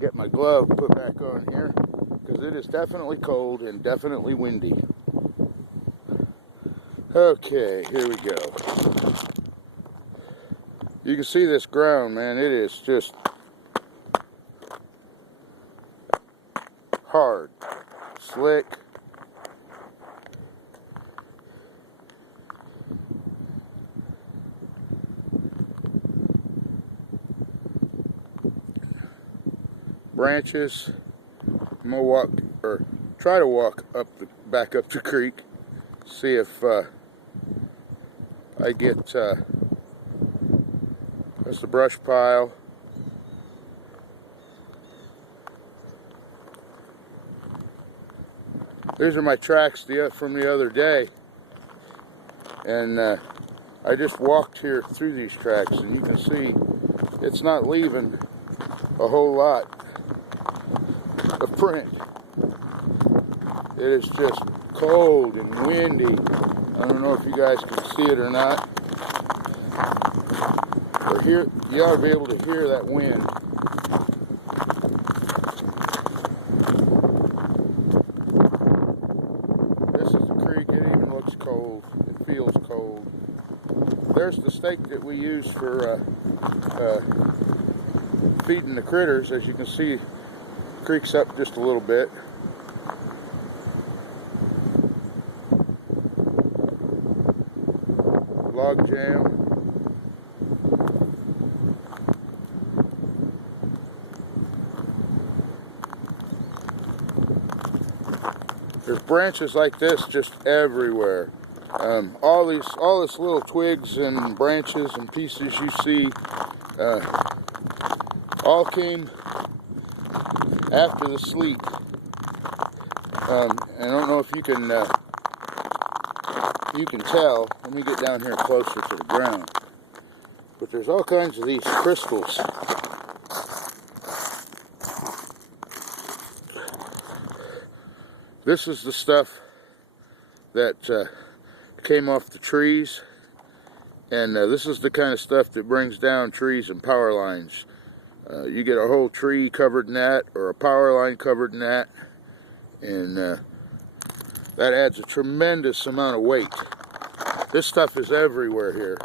get my glove put back on here because it is definitely cold and definitely windy. Okay, here we go. You can see this ground, man. It is just hard, slick. Branches. I'm gonna walk, or try to walk up back up the creek, see if I get there's the brush pile. These are my tracks from the other day, and I just walked here through these tracks, and you can see it's not leaving a whole lot of print. It is just cold and windy. I don't know if you guys can see it or not, but here you ought to be able to hear that wind. This is the creek. It even looks cold. It feels cold. There's the stake that we use for feeding the critters. As you can see, the creek's up just a little bit. Log jam. There's branches like this just everywhere. All this little twigs and branches and pieces you see, all came after the sleet. I don't know if you can tell. Let me get down here closer to the ground. But there's all kinds of these crystals. This is the stuff that came off the trees, and this is the kind of stuff that brings down trees and power lines. You get a whole tree covered in that, or a power line covered in that, and that adds a tremendous amount of weight. This stuff is everywhere here.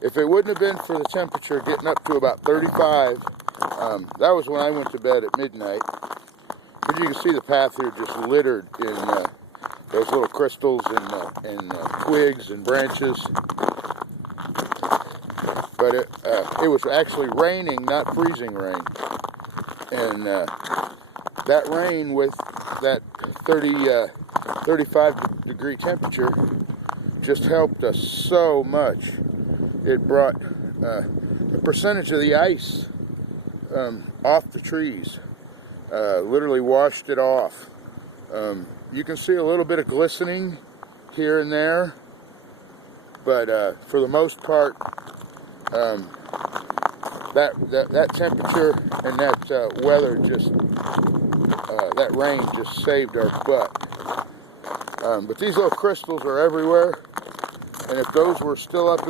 If it wouldn't have been for the temperature getting up to about 35, that was when I went to bed at midnight. But you can see the path here just littered in those little crystals and twigs and branches. But it was actually raining, not freezing rain. And that rain with that 35 degree temperature just helped us so much. It brought a percentage of the ice off the trees. Literally washed it off. You can see a little bit of glistening here and there, but for the most part, that temperature and that weather just that rain just saved our butt. But these little crystals are everywhere, and if those were still up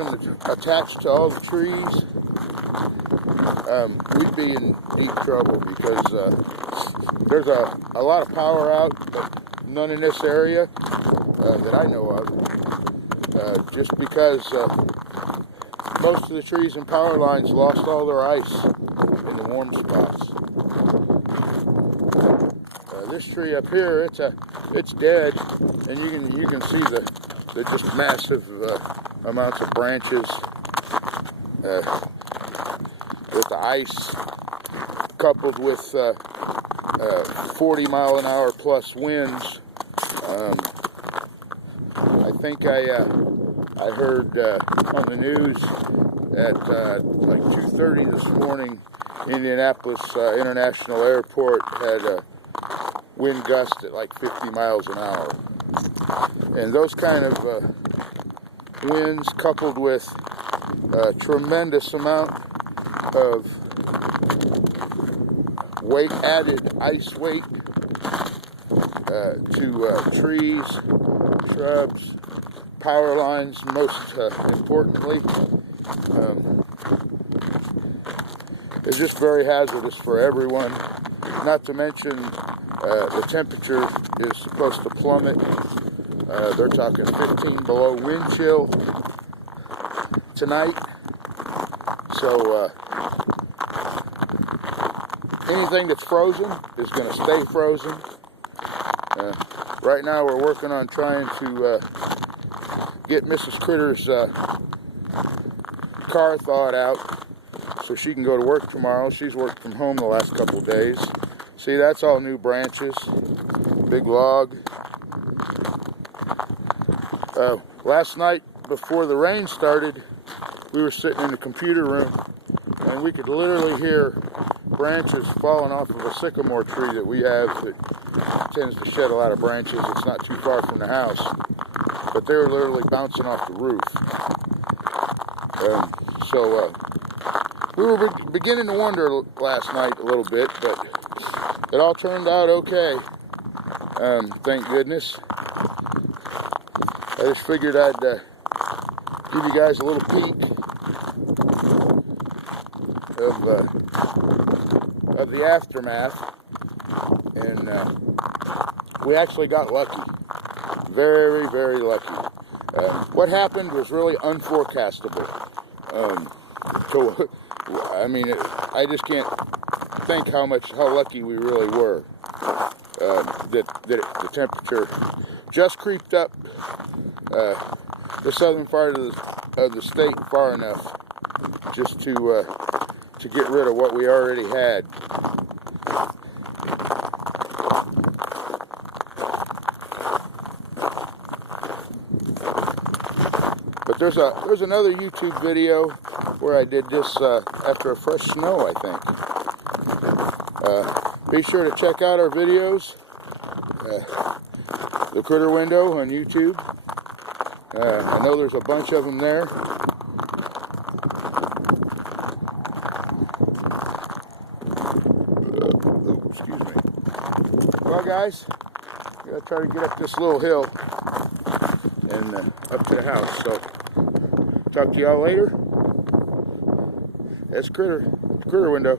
attached to all the trees, we'd be in deep trouble, because there's a lot of power out, but none in this area that I know of, just because most of the trees and power lines lost all their ice in the warm spots. This tree up here, it's dead, and you can see the just massive amounts of branches with the ice coupled with 40-mile-an-hour plus winds. I think I heard on the news at like 2:30 this morning, Indianapolis International Airport had a wind gust at like 50 miles an hour. And those kind of winds, coupled with a tremendous amount of weight, added ice weight to trees, shrubs, power lines, most importantly, is just very hazardous for everyone. Not to mention the temperature is supposed to plummet. They're talking 15 below wind chill tonight. So anything that's frozen is going to stay frozen. Right now we're working on trying to get Mrs. Critter's car thawed out so she can go to work tomorrow. She's worked from home the last couple days. See, that's all new branches. Big log. Last night before the rain started, we were sitting in the computer room and we could literally hear branches falling off of a sycamore tree that we have that tends to shed a lot of branches. It's not too far from the house, but they were literally bouncing off the roof. So we were beginning to wonder last night a little bit, but it all turned out okay. Thank goodness. I just figured I'd give you guys a little peek of the aftermath, and we actually got lucky. Very, very lucky. What happened was really unforecastable. So, I mean, I just can't think how lucky we really were. That the temperature just creeped up the southern part of the state far enough just to get rid of what we already had. But there's another YouTube video where I did this after a fresh snow, I think. Be sure to check out our videos, The Critter Window on YouTube. I know there's a bunch of them there. Excuse me. Well, guys, we gotta try to get up this little hill and up to the house. So, talk to y'all later. That's Critter Window.